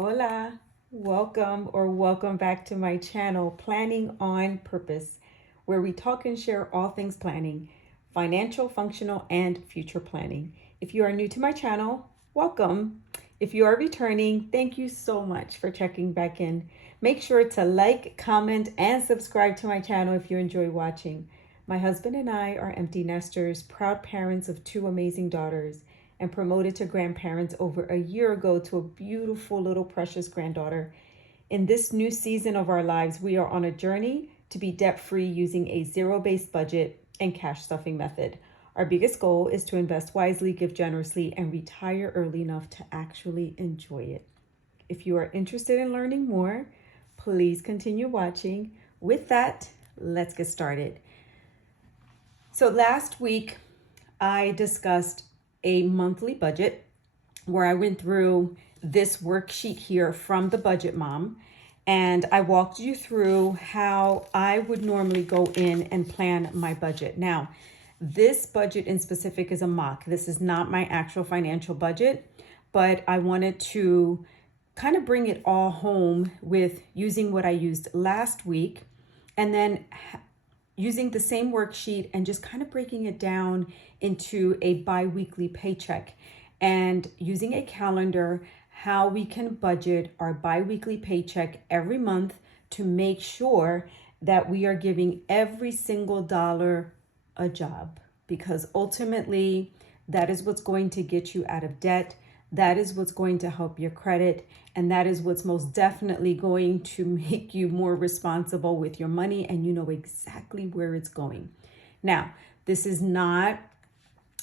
Hola, welcome back to my channel, Planning on Purpose, where we talk and share all things planning, financial, functional, and future planning. If you are new to my channel, welcome. If you are returning, thank you so much for checking back in. Make sure to like, comment, and subscribe to my channel if you enjoy watching. My husband and I are empty nesters, proud parents of two amazing daughters, and promoted to grandparents over a year ago to a beautiful little precious granddaughter. In this new season of our lives, we are on a journey to be debt-free using a zero-based budget and cash stuffing method. Our biggest goal is to invest wisely, give generously, and retire early enough to actually enjoy it. If you are interested in learning more, please continue watching. With that, let's get started. So last week, I discussed a monthly budget where I went through this worksheet here from the Budget Mom, and I walked you through how I would normally go in and plan my budget. Now, this budget in specific is a mock. This is not my actual financial budget, but I wanted to kind of bring it all home with using what I used last week and then using the same worksheet and just kind of breaking it down into a bi-weekly paycheck and using a calendar, how we can budget our bi-weekly paycheck every month to make sure that we are giving every single dollar a job, because ultimately that is what's going to get you out of debt. That is what's going to help your credit. And that is what's most definitely going to make you more responsible with your money, and you know exactly where it's going. Now, this is not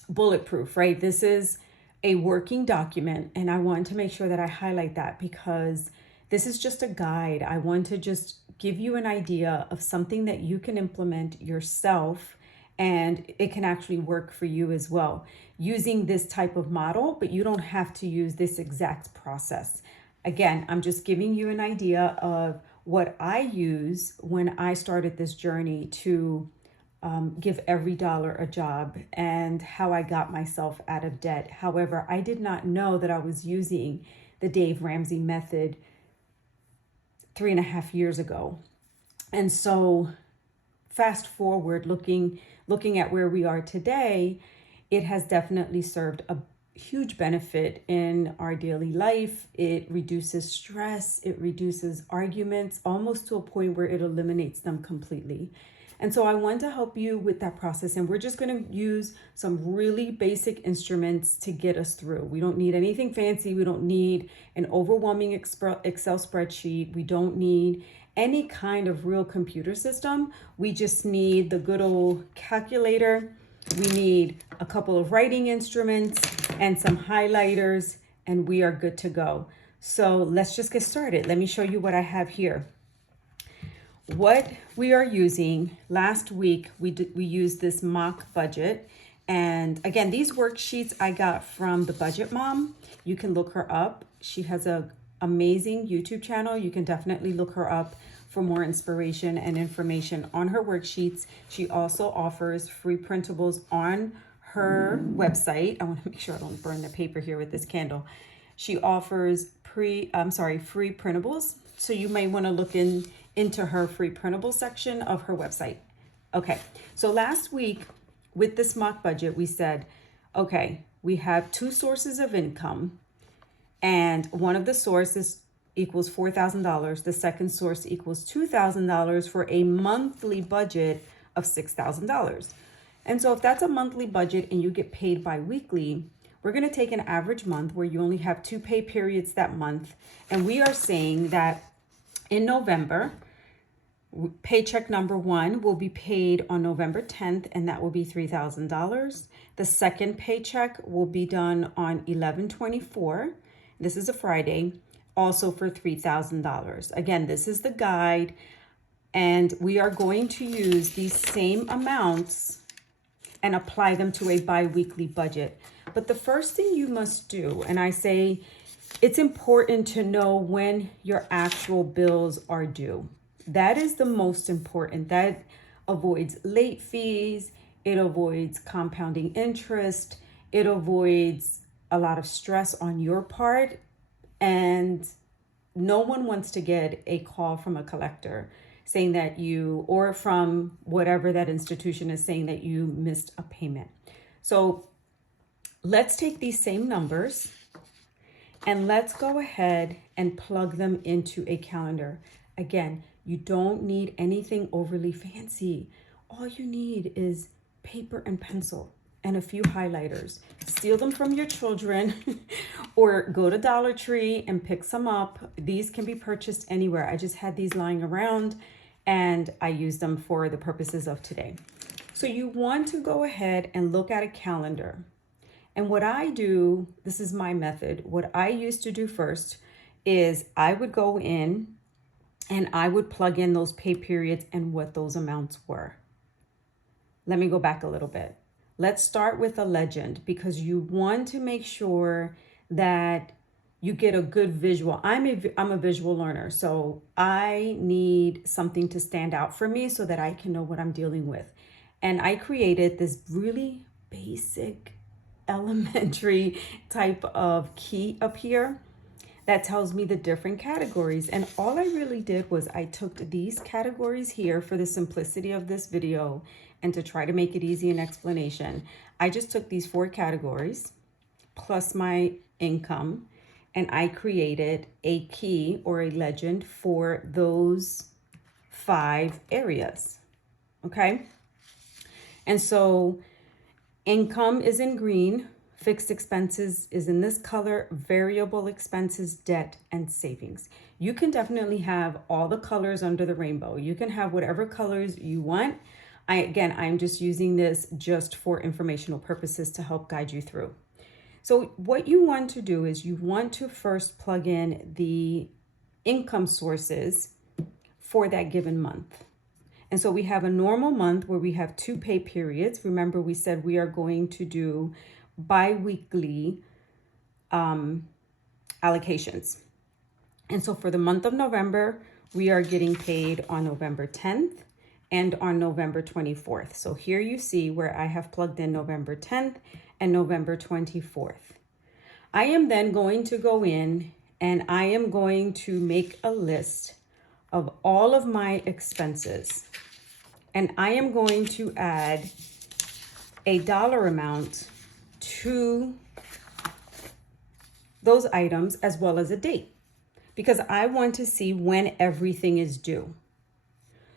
bulletproof, right? This is a working document, and I want to make sure that I highlight that because this is just a guide. I want to just give you an idea of something that you can implement yourself, and it can actually work for you as well using this type of model, but you don't have to use this exact process. Again, I'm just giving you an idea of what I use when I started this journey to give every dollar a job and how I got myself out of debt. However, I did not know that I was using the Dave Ramsey method 3.5 years ago. And so fast forward, looking at where we are today, it has definitely served a huge benefit in our daily life. It reduces stress, it reduces arguments, almost to a point where it eliminates them completely. And so I want to help you with that process. And we're just going to use some really basic instruments to get us through. We don't need anything fancy. We don't need an overwhelming Excel spreadsheet. We don't need any kind of real computer system. We just need the good old calculator. We need a couple of writing instruments and some highlighters, and we are good to go. So let's just get started. Let me show you what I have here. What we are using, last week we used this mock budget, and again, these worksheets I got from the Budget Mom. You can look her up. She has an amazing YouTube channel. You can definitely look her up for more inspiration and information on her worksheets. She also offers free printables on her website. I want to make sure I don't burn the paper here with this candle. She offers free printables. So you may want to look into her free printable section of her website. Okay, so last week with this mock budget, we said, okay, we have two sources of income, and one of the sources equals $4,000. The second source equals $2,000 for a monthly budget of $6,000. And so if that's a monthly budget and you get paid bi-weekly, we're going to take an average month where you only have 2 pay periods that month. And we are saying that in November, paycheck number 1 will be paid on November 10th, and that will be $3,000. The second paycheck will be done on 11/24. This is a Friday, also for $3,000. Again, this is the guide, and we are going to use these same amounts and apply them to a bi-weekly budget. But the first thing you must do, and I say it's important to know when your actual bills are due. That is the most important. That avoids late fees. It avoids compounding interest. It avoids a lot of stress on your part. And no one wants to get a call from a collector saying that or from whatever that institution is saying that you missed a payment. So let's take these same numbers and let's go ahead and plug them into a calendar. Again, you don't need anything overly fancy. All you need is paper and pencil and a few highlighters. Steal them from your children or go to Dollar Tree and pick some up. These can be purchased anywhere. I just had these lying around and I use them for the purposes of today. So you want to go ahead and look at a calendar. And what I do, this is my method. What I used to do first is I would go in and I would plug in those pay periods and what those amounts were. Let me go back a little bit. Let's start with a legend because you want to make sure that you get a good visual. I'm a visual learner, so I need something to stand out for me so that I can know what I'm dealing with. And I created this really basic elementary type of key up here that tells me the different categories. And all I really did was I took these categories here for the simplicity of this video and to try to make it easy in explanation. I just took these 4 categories plus my income and I created a key or a legend for those 5 areas. Okay. And so income is in green, fixed expenses is in this color, variable expenses, debt, and savings. You can definitely have all the colors under the rainbow. You can have whatever colors you want. I'm just using this just for informational purposes to help guide you through. So what you want to do is you want to first plug in the income sources for that given month. And so we have a normal month where we have 2 pay periods. Remember, we said we are going to do bi-weekly allocations. And so for the month of November, we are getting paid on November 10th and on November 24th. So here you see where I have plugged in November 10th and November 24th. I am then going to go in and I am going to make a list of all of my expenses. And I am going to add a dollar amount to those items as well as a date because I want to see when everything is due.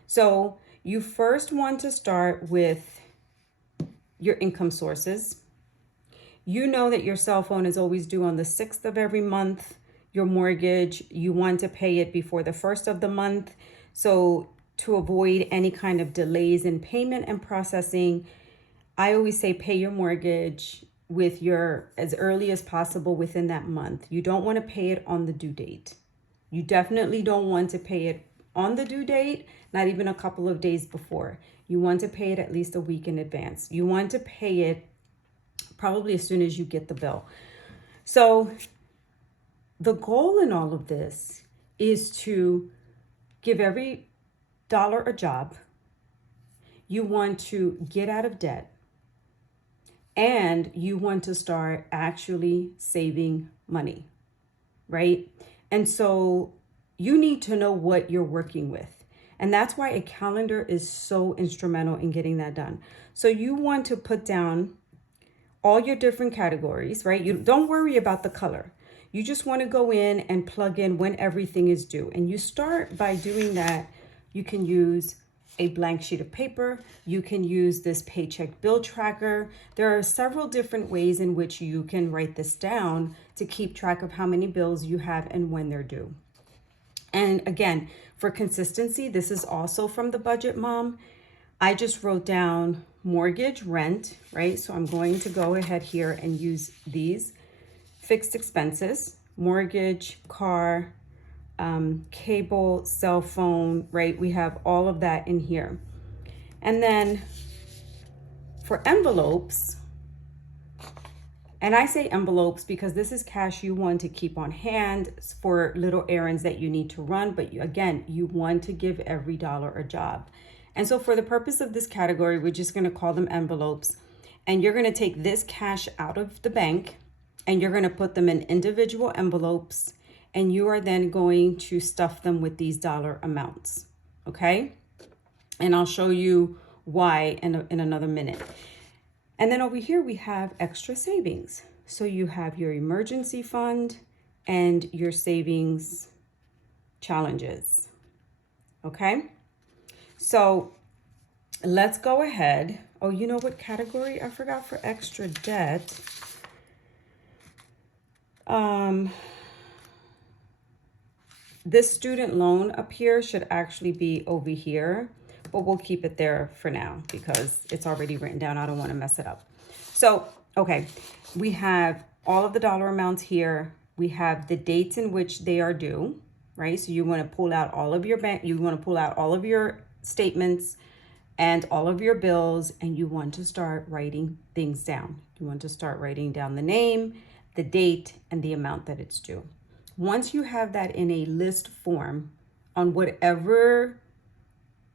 So you first want to start with your income sources. You know that your cell phone is always due on the 6th of every month. Your mortgage, you want to pay it before the 1st of the month. So to avoid any kind of delays in payment and processing, I always say pay your mortgage with as early as possible within that month. You don't want to pay it on the due date. You definitely don't want to pay it on the due date, not even a couple of days before. You want to pay it at least a week in advance. You want to pay it probably as soon as you get the bill. So the goal in all of this is to give every dollar a job. You want to get out of debt and you want to start actually saving money, right? And so you need to know what you're working with. And that's why a calendar is so instrumental in getting that done. So you want to put down all your different categories, right? You don't worry about the color. You just want to go in and plug in when everything is due. And you start by doing that. You can use a blank sheet of paper. You can use this Paycheck bill tracker. There are several different ways in which you can write this down to keep track of how many bills you have and when they're due. And again, for consistency, this is also from the Budget Mom. I just wrote down mortgage, rent, right? So I'm going to go ahead here and use these fixed expenses, mortgage, car, cable, cell phone, right? We have all of that in here. And then for envelopes, and I say envelopes because this is cash you want to keep on hand for little errands that you need to run. But again, you want to give every dollar a job. And so for the purpose of this category, we're just going to call them envelopes. And you're going to take this cash out of the bank and you're going to put them in individual envelopes and you are then going to stuff them with these dollar amounts, okay? And I'll show you why in another minute. And then over here, we have extra savings. So you have your emergency fund and your savings challenges, okay? So let's go ahead. Oh, you know what category I forgot for extra debt? This student loan up here should actually be over here, but we'll keep it there for now because it's already written down. I don't want to mess it up. So, okay, we have all of the dollar amounts here. We have the dates in which they are due, right? So you want to pull out all of your you want to pull out all of your statements and all of your bills, and you want to start writing things down. You want to start writing down the name, the date, and the amount that it's due. Once you have that in a list form on whatever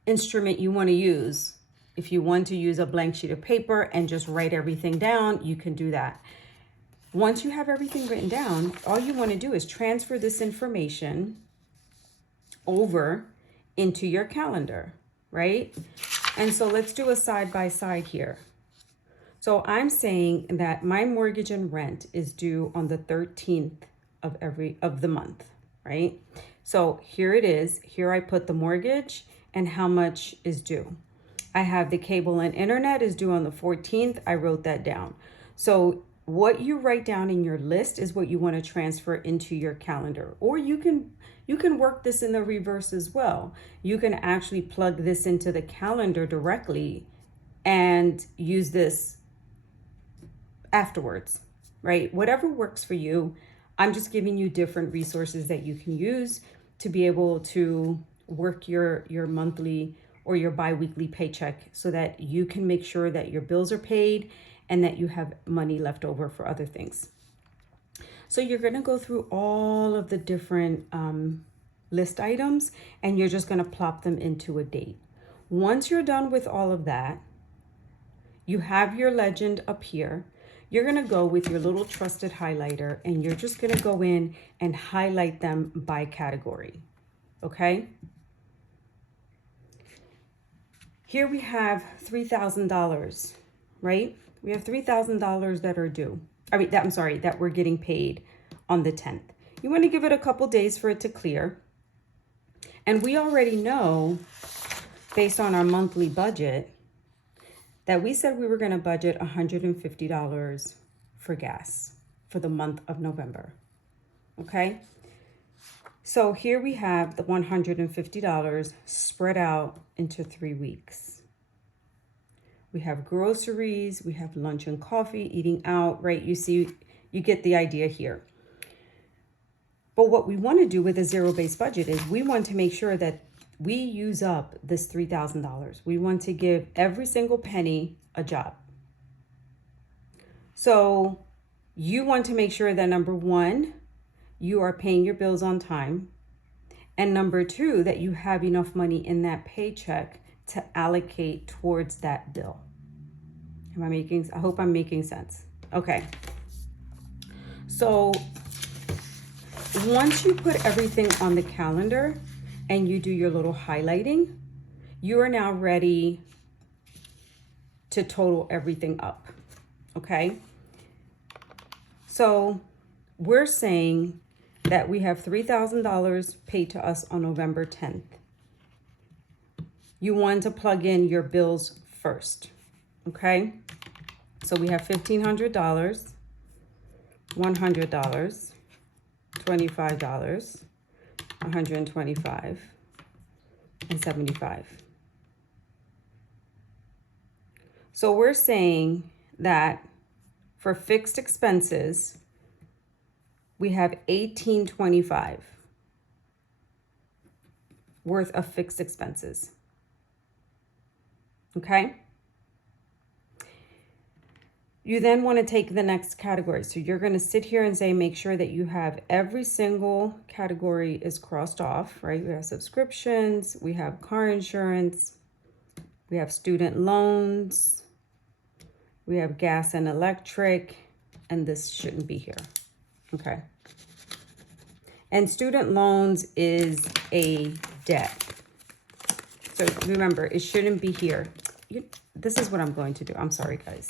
instrument you want to use, if you want to use a blank sheet of paper and just write everything down, you can do that. Once you have everything written down, all you want to do is transfer this information over into your calendar, right? And so let's do a side by side here. So I'm saying that my mortgage and rent is due on the 13th of the month, right? So here it is. Here I put the mortgage and how much is due. I have the cable and internet is due on the 14th. I wrote that down. So what you write down in your list is what you want to transfer into your calendar. Or you can work this in the reverse as well. You can actually plug this into the calendar directly and use this afterwards, right? Whatever works for you. I'm just giving you different resources that you can use to be able to work your monthly or your bi-weekly paycheck so that you can make sure that your bills are paid and that you have money left over for other things. So you're going to go through all of the different list items and you're just going to plop them into a date. Once you're done with all of that, you have your legend up here. You're going to go with your little trusted highlighter and you're just going to go in and highlight them by category. Okay. Here we have $3,000, right? We have $3,000 that are due. That we're getting paid on the 10th. You want to give it a couple days for it to clear. And we already know, based on our monthly budget, that we said we were going to budget $150 for gas for the month of November. Okay? So here we have the $150 spread out into 3 weeks. We have groceries, we have lunch and coffee, eating out, right? You see, you get the idea here. But what we want to do with a zero-based budget is we want to make sure that we use up this $3,000. We want to give every single penny a job. So you want to make sure that number one, you are paying your bills on time. And number two, that you have enough money in that paycheck to allocate towards that bill. I hope I'm making sense. Okay. So once you put everything on the calendar and you do your little highlighting, you are now ready to total everything up. Okay. So we're saying that we have $3,000 paid to us on November 10th. You want to plug in your bills first. Okay. So we have $1,500, $100, $25, $125, and $75. So we're saying that for fixed expenses, we have $1,825 worth of fixed expenses. Okay. You then want to take the next category. So you're going to sit here and say, make sure that you have every single category is crossed off, right? We have subscriptions, we have car insurance, we have student loans, we have gas and electric, and this shouldn't be here. Okay. And student loans is a debt. So remember, it shouldn't be here. This is what I'm going to do. I'm sorry, guys,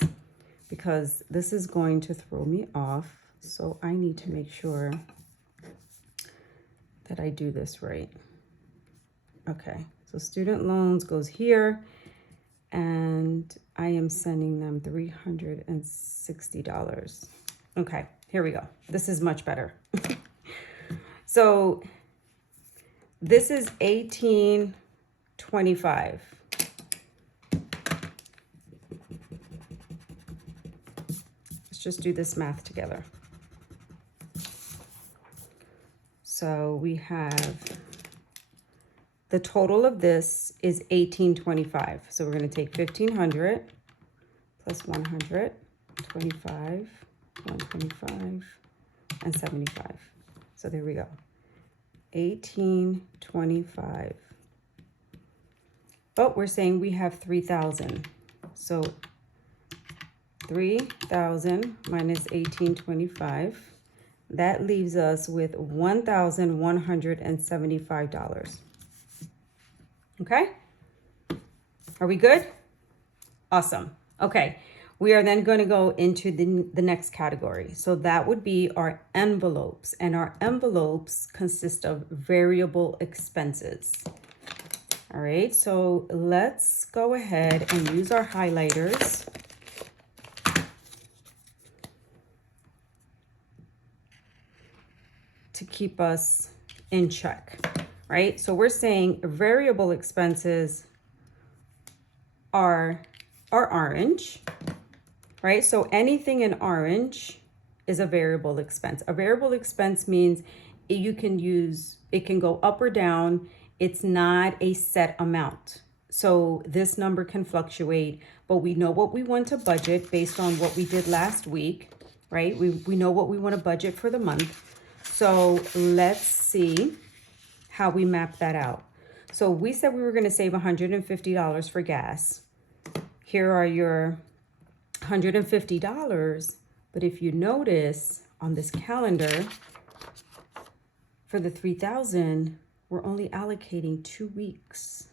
because this is going to throw me off. So I need to make sure that I do this right. Okay, so student loans goes here, and I am sending them $360. Okay, here we go. This is much better. So this is $18.25. Let's just do this math together. So we have the total of this is $18.25. So we're going to take 1,500 plus 100, 25, 125, and 75. So there we go. 18.25. But we're saying we have 3,000. So 3,000 minus 18.25. That leaves us with $1,175. Okay? Are we good? Awesome. Okay. We are then going to go into the next category. So that would be our envelopes. And our envelopes consist of variable expenses. All right. So let's go ahead and use our highlighters. To keep us in check, right? So we're saying variable expenses are orange. Right? So anything in orange is a variable expense. A variable expense means it can go up or down. It's not a set amount. So this number can fluctuate, but we know what we want to budget based on what we did last week, right? We know what we want to budget for the month. So let's see how we map that out. So we said we were going to save $150 for gas. Here are your $150, but if you notice on this calendar for the 3,000, we're only allocating 2 weeks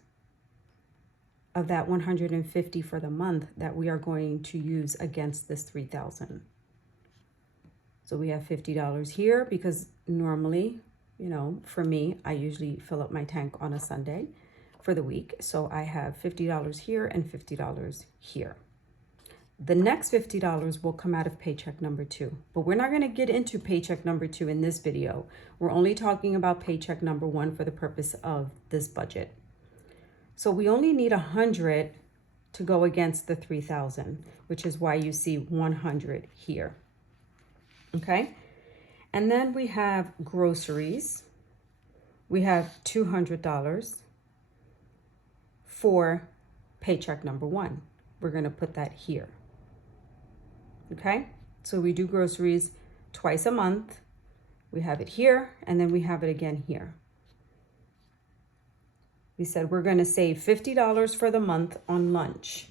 of that 150 for the month that we are going to use against this 3,000. So we have $50 here because normally, for me, I usually fill up my tank on a Sunday for the week. So I have $50 here and $50 here. The next $50 will come out of paycheck number 2, but we're not going to get into paycheck number 2 in this video. We're only talking about paycheck number 1 for the purpose of this budget. So we only need 100 to go against the 3,000, which is why you see 100 here. Okay. And then we have groceries. We have $200 for paycheck number 1. We're going to put that here. Okay, so we do groceries twice a month. We have it here, and then we have it again here. We said we're going to save $50 for the month on lunch.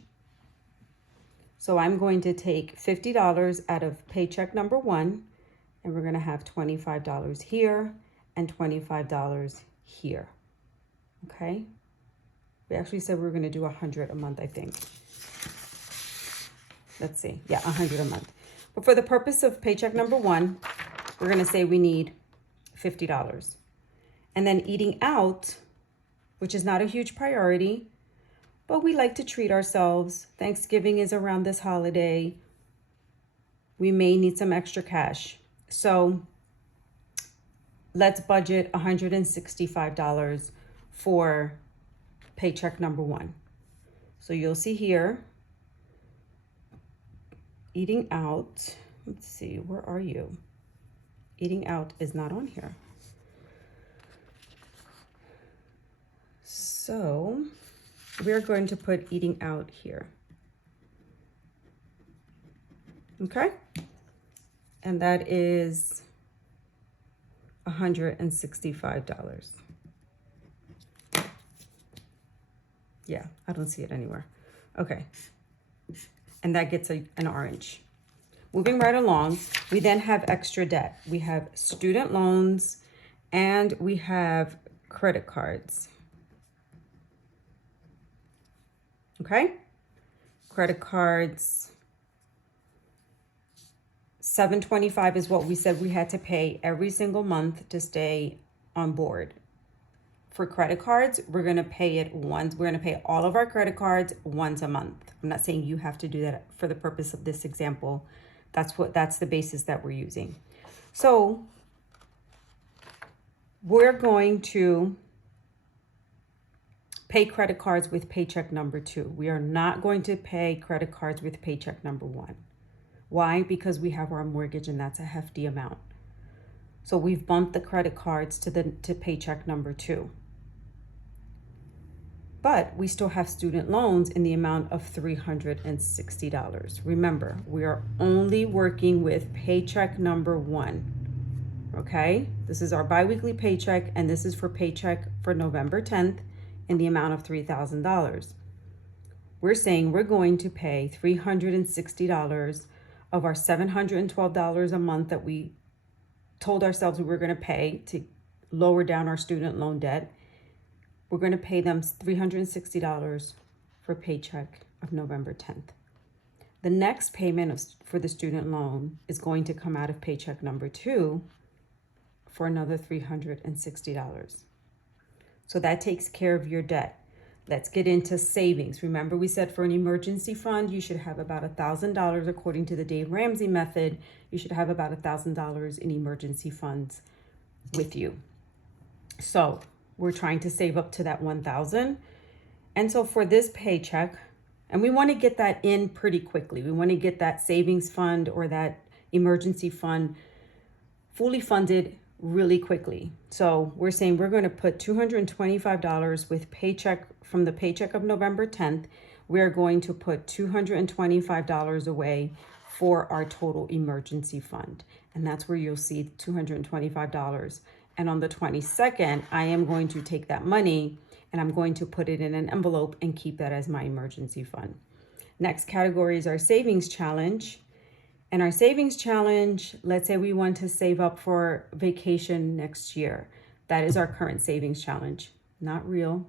So I'm going to take $50 out of paycheck number 1, and we're going to have $25 here and $25 here. Okay, we actually said we were going to do 100 a month, I think. Let's see. Yeah, 100 a month. But for the purpose of paycheck number 1, we're going to say we need $50. And then eating out, which is not a huge priority, but we like to treat ourselves. Thanksgiving is around this holiday. We may need some extra cash. So let's budget $165 for paycheck number 1. So you'll see here, eating out, let's see, where are you? Eating out is not on here. So we're going to put eating out here. Okay? And that is $165. Yeah, I don't see it anywhere. Okay. And that gets an orange. Moving right along, we then have extra debt. We have student loans And we have credit cards. Okay? Credit cards. $725 is what we said we had to pay every single month to stay on board. For credit cards, we're going to pay it once. We're going to pay all of our credit cards once a month. I'm not saying you have to do that for the purpose of this example. That's the basis that we're using. So we're going to pay credit cards with paycheck number 2. We are not going to pay credit cards with paycheck number 1. Why? Because we have our mortgage and that's a hefty amount. So we've bumped the credit cards to paycheck number 2. But we still have student loans in the amount of $360. Remember, we are only working with paycheck number 1. Okay? This is our biweekly paycheck, and this is for paycheck for November 10th in the amount of $3,000. We're saying we're going to pay $360 of our $712 a month that we told ourselves we were going to pay to lower down our student loan debt. We're going to pay them $360 for paycheck of November 10th. The next payment for the student loan is going to come out of paycheck number 2 for another $360. So that takes care of your debt. Let's get into savings. Remember, we said for an emergency fund, you should have about $1,000 according to the Dave Ramsey method. You should have about $1,000 in emergency funds with you. So we're trying to save up to that $1,000. And so for this paycheck, and we want to get that in pretty quickly. We want to get that savings fund or that emergency fund fully funded really quickly. So we're saying we're going to put $225 with paycheck from the paycheck of November 10th. We're going to put $225 away for our total emergency fund. And that's where you'll see $225. And on the 22nd, I am going to take that money and I'm going to put it in an envelope and keep that as my emergency fund. Next category is our savings challenge. And our savings challenge, let's say we want to save up for vacation next year. That is our current savings challenge. Not real.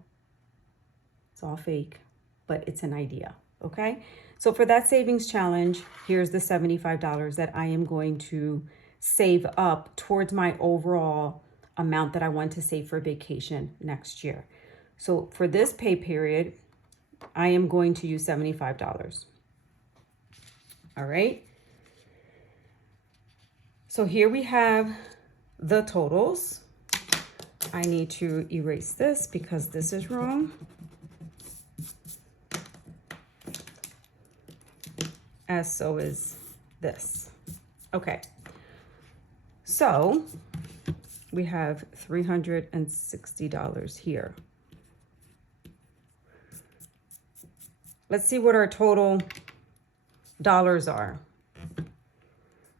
It's all fake, but it's an idea, okay? So for that savings challenge, here's the $75 that I am going to save up towards my overall amount that I want to save for vacation next year. So for this pay period, I am going to use $75. All right. So here we have the totals. I need to erase this because this is wrong. As so is this. Okay. So we have $360 here. Let's see what our total dollars are.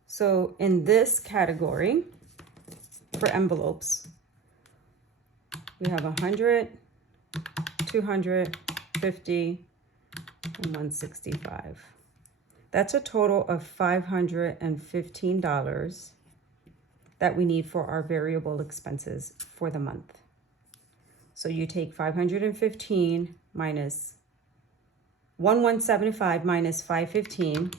So in this category for envelopes, we have 100, 250, and 165. That's a total of $515 that we need for our variable expenses for the month. So you take 515 minus 1175 minus 515,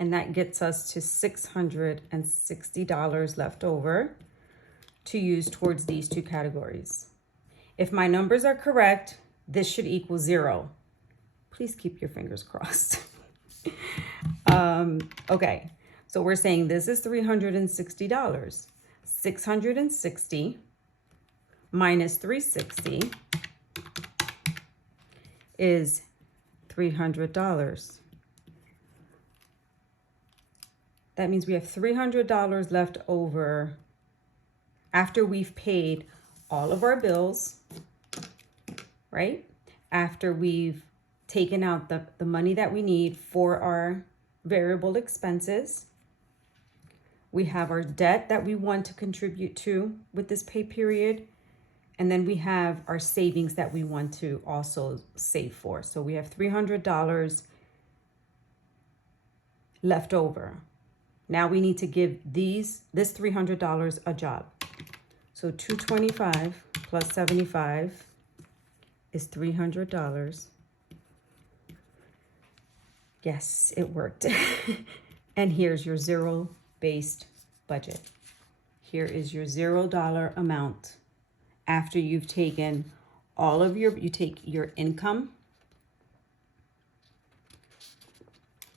and that gets us to $660 left over to use towards these two categories. If my numbers are correct, this should equal 0. Please keep your fingers crossed. Okay, so we're saying this is $360. 660 minus 360 is $300. That means we have $300 left over after we've paid all of our bills, right? After we've taken out the money that we need for our variable expenses. We have our debt that we want to contribute to with this pay period. And then we have our savings that we want to also save for. So we have $300 left over. Now we need to give this $300 a job. So 225 plus 75 is $300. Yes, it worked. And here's your zero-based budget. Here is your $0 amount after you've taken all of you take your income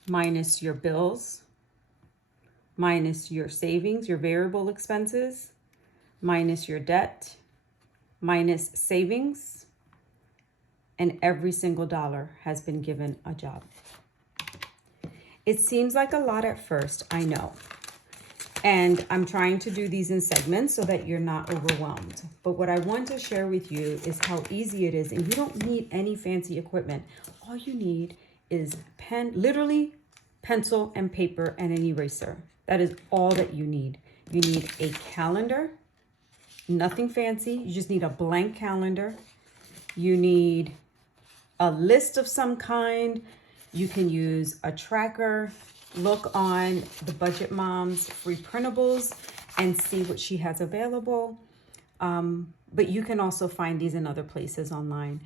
minus your bills, minus your savings, your variable expenses, minus your debt, minus savings, and every single dollar has been given a job. It seems like a lot at first, I know. And I'm trying to do these in segments so that you're not overwhelmed. But what I want to share with you is how easy it is. And you don't need any fancy equipment. All you need is pen, literally pencil and paper and an eraser. That is all that you need. You need a calendar, nothing fancy. You just need a blank calendar. You need a list of some kind. You can use a tracker. Look on the Budget Mom's free printables and see what she has available. But you can also find these in other places online.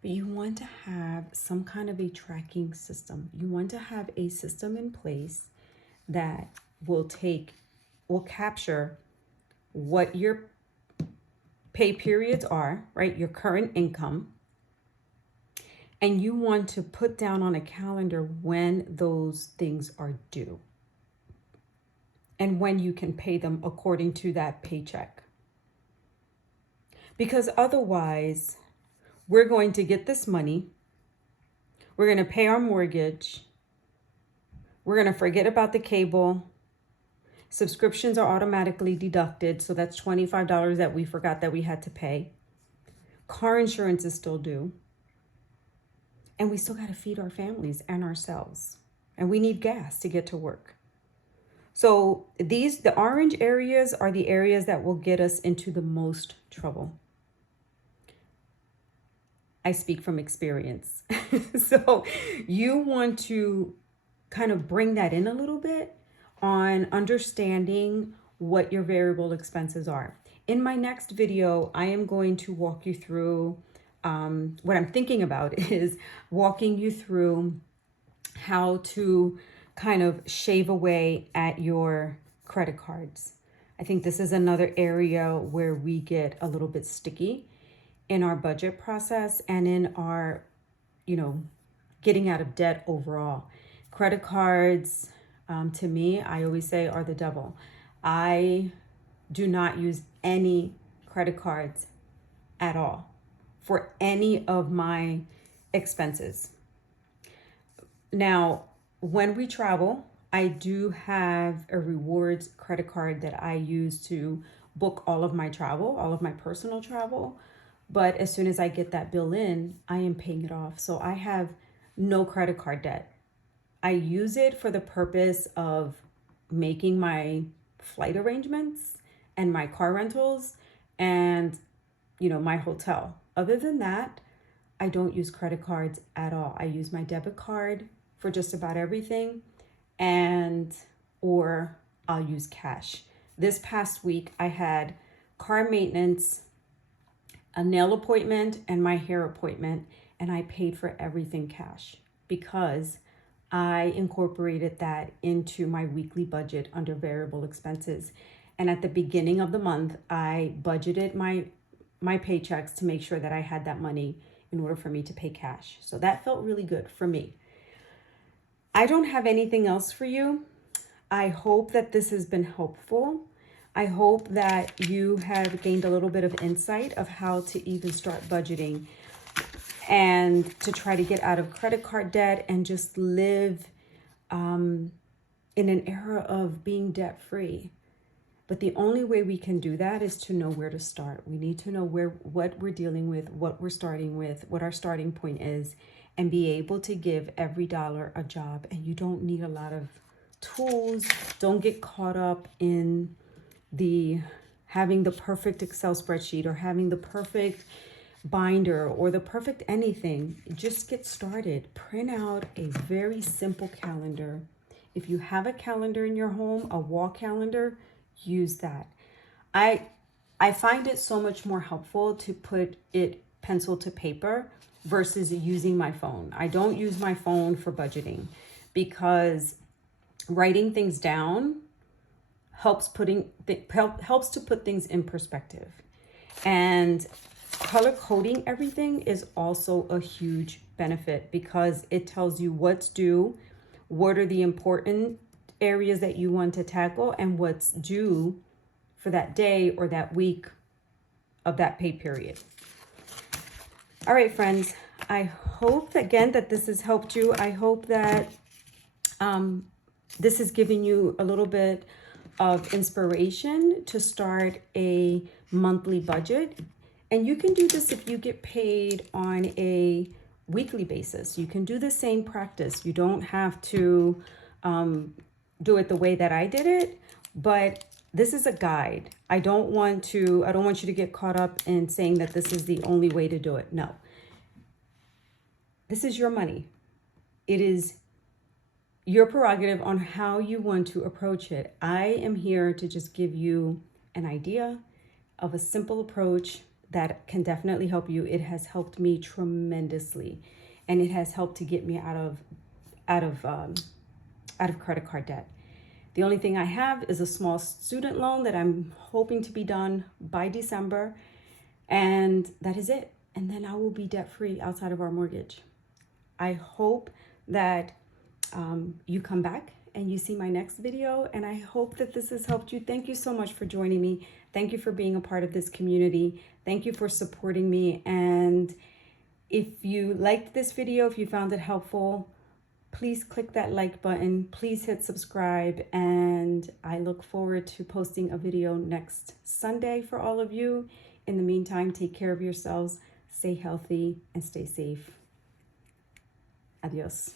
But you want to have some kind of a tracking system. You want to have a system in place that will capture what your pay periods are, right? Your current income. And you want to put down on a calendar when those things are due and when you can pay them according to that paycheck. Because otherwise, we're going to get this money, we're going to pay our mortgage, we're going to forget about the cable, subscriptions are automatically deducted, so that's $25 that we forgot that we had to pay. Car insurance is still due. And we still got to feed our families and ourselves. And we need gas to get to work. So the orange areas are the areas that will get us into the most trouble. I speak from experience. So you want to kind of bring that in a little bit on understanding what your variable expenses are. In my next video, I am going to walk you through what I'm thinking about is walking you through how to kind of shave away at your credit cards. I think this is another area where we get a little bit sticky in our budget process and in our, getting out of debt overall. Credit cards, to me, I always say are the devil. I do not use any credit cards at all for any of my expenses. Now, when we travel, I do have a rewards credit card that I use to book all of my travel, all of my personal travel. But as soon as I get that bill in, I am paying it off. So I have no credit card debt. I use it for the purpose of making my flight arrangements and my car rentals and, my hotel. Other than that, I don't use credit cards at all. I use my debit card for just about everything or I'll use cash. This past week, I had car maintenance, a nail appointment, and my hair appointment, and I paid for everything cash because I incorporated that into my weekly budget under variable expenses. And at the beginning of the month, I budgeted my paychecks to make sure that I had that money in order for me to pay cash. So that felt really good for me. I don't have anything else for you. I hope that this has been helpful. I hope that you have gained a little bit of insight of how to even start budgeting and to try to get out of credit card debt and just live in an era of being debt free. But the only way we can do that is to know where to start. We need to know what we're dealing with, what we're starting with, what our starting point is, and be able to give every dollar a job. And you don't need a lot of tools. Don't get caught up in having the perfect Excel spreadsheet or having the perfect binder or the perfect anything. Just get started. Print out a very simple calendar If you have a calendar in your home, a wall calendar, use that. I find it so much more helpful to put it pencil to paper versus using my phone. I don't use my phone for budgeting because writing things down helps to put things in perspective. And color coding everything is also a huge benefit because it tells you what's due, what are the important areas that you want to tackle, and what's due for that day or that week of that pay period. All right, friends, I hope again that this has helped you. I hope that this has given you a little bit of inspiration to start a monthly budget. And you can do this if you get paid on a weekly basis. You can do the same practice. You don't have to do it the way that I did it, but this is a guide. I don't want you to get caught up in saying that this is the only way to do it. No. This is your money. It is your prerogative on how you want to approach it. I am here to just give you an idea of a simple approach that can definitely help you. It has helped me tremendously, and it has helped to get me out of credit card debt. The only thing I have is a small student loan that I'm hoping to be done by December, and that is it. And then I will be debt free outside of our mortgage. I hope that you come back and you see my next video, and I hope that this has helped you. Thank you so much for joining me. Thank you for being a part of this community. Thank you for supporting me. And if you liked this video, if you found it helpful, please click that like button. Please hit subscribe. And I look forward to posting a video next Sunday for all of you. In the meantime, take care of yourselves, stay healthy, and stay safe. Adios.